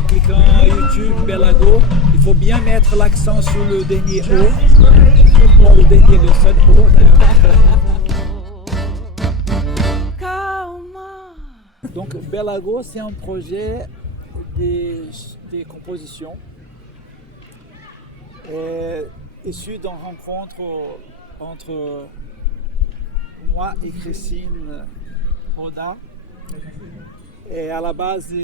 en cliquant YouTube Belago, il faut bien mettre l'accent sur le dernier O. Bon, le dernier, le seul O d'ailleurs. Donc Belago, c'est un projet des compositions issu d'une rencontre entre moi et Christine Roda. Et à la base,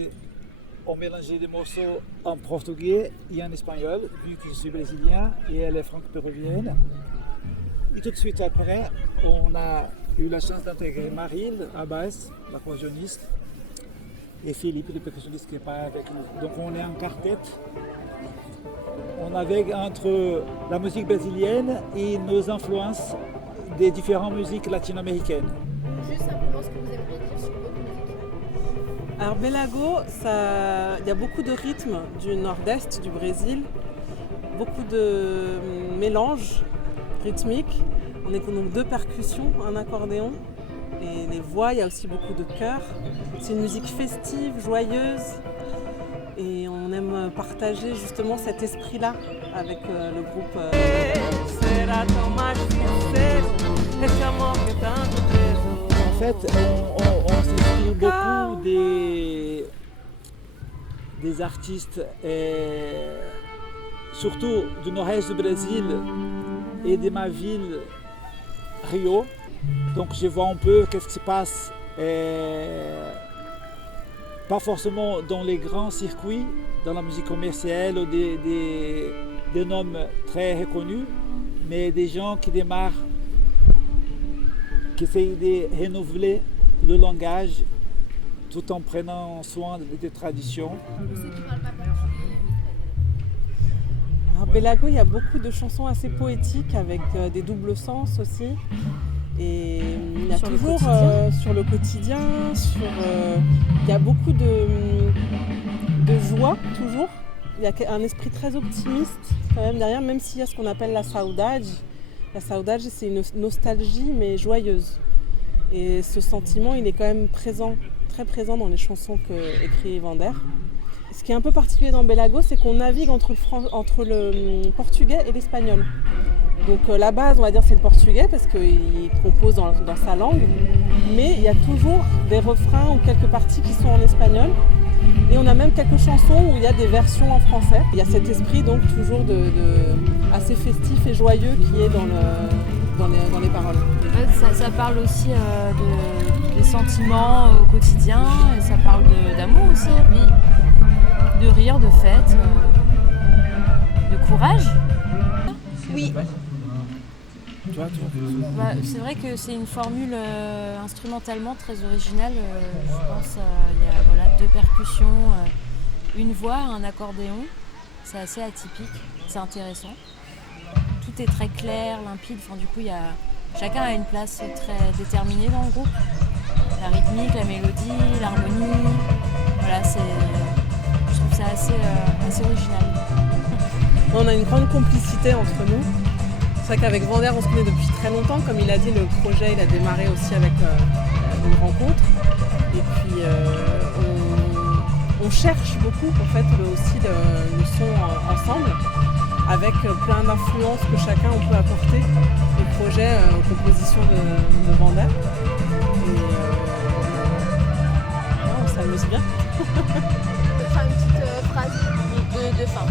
on mélangeait des morceaux en portugais et en espagnol, vu que je suis brésilien et elle est franco-péruvienne. Et tout de suite après, on a eu la chance d'intégrer Maryl à basse, l'accordéoniste, et Philippe, le percussionniste, qui n'est pas avec nous. Donc on est en quartet. On navigue entre la musique brésilienne et nos influences des différentes musiques latino-américaines. Juste simplement ce que vous aimeriez dire sur votre musique. Alors Belago, il y a beaucoup de rythmes du nord-est du Brésil, beaucoup de mélanges rythmiques. On est donc 2 percussions, un accordéon et les voix, il y a aussi beaucoup de chœurs. C'est une musique festive, joyeuse et on aime partager justement cet esprit-là avec le groupe. En fait, on s'inspire beaucoup des artistes, surtout du nord-est du Brésil et de ma ville, Rio. Donc je vois un peu qu'est-ce qui se passe, pas forcément dans les grands circuits, dans la musique commerciale ou des noms très reconnus, mais des gens qui démarrent, qui essayent de renouveler le langage tout en prenant soin des traditions. Alors Belago, il y a beaucoup de chansons assez poétiques avec des doubles sens aussi. Et il y a sur toujours sur le quotidien, il y a beaucoup de joie toujours. Il y a un esprit très optimiste quand même derrière, même s'il y a ce qu'on appelle la saudade. La saudade, c'est une nostalgie mais joyeuse. Et ce sentiment, il est quand même présent, très présent dans les chansons qu'écrit Vander. Ce qui est un peu particulier dans Belago, c'est qu'on navigue entre le portugais et l'espagnol. Donc la base, on va dire, c'est le portugais parce qu'il compose dans sa langue, mais il y a toujours des refrains ou quelques parties qui sont en espagnol. Et on a même quelques chansons où il y a des versions en français. Il y a cet esprit donc toujours assez festif et joyeux qui est dans les paroles. Ça parle aussi des sentiments au quotidien, et ça parle d'amour aussi, de rire, de fête, de courage. Oui. C'est vrai que c'est une formule instrumentalement très originale. Je pense il y a 2 percussions, une voix, un accordéon. C'est assez atypique, c'est intéressant. Tout est très clair, limpide. Enfin, du coup, chacun a une place très déterminée dans le groupe. La rythmique, la mélodie, l'harmonie. Voilà, je trouve ça assez original. On a une grande complicité entre nous. C'est vrai qu'avec Vander, on se connaît depuis très longtemps. Comme il a dit, le projet il a démarré aussi avec une rencontre. Et puis on cherche beaucoup en fait aussi le son ensemble, avec plein d'influences que chacun on peut apporter au projet, aux compositions de Vander. Et on s'amuse bien. Faire une petite phrase de fin.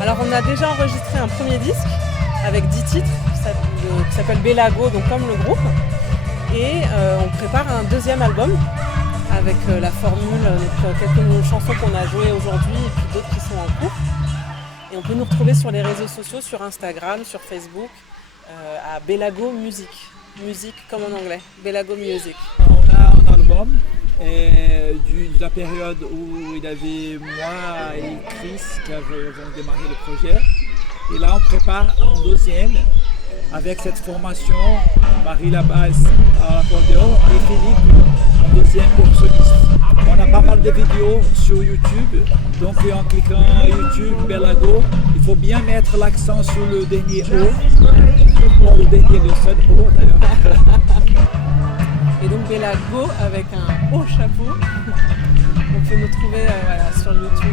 Alors on a déjà enregistré un premier disque avec 10 titres qui s'appelle Belago, donc comme le groupe. Et on prépare un 2e album avec la formule, quelques chansons qu'on a jouées aujourd'hui et puis d'autres qui sont en cours. Et on peut nous retrouver sur les réseaux sociaux, sur Instagram, sur Facebook, à Belago Music. Musique comme en anglais, Belago Music. On a un album de la période où il y avait moi et Chris qui avons démarré le projet. Et là, on prépare un 2e avec cette formation, Marie la basse à l'accordéon et Philippe en 2e percussionniste. On a pas mal de vidéos sur YouTube, donc en cliquant YouTube Belago, il faut bien mettre l'accent sur le dernier O. Bon, le dernier, le seul O d'ailleurs. Et donc Belago avec un haut chapeau. On peut nous trouver sur YouTube.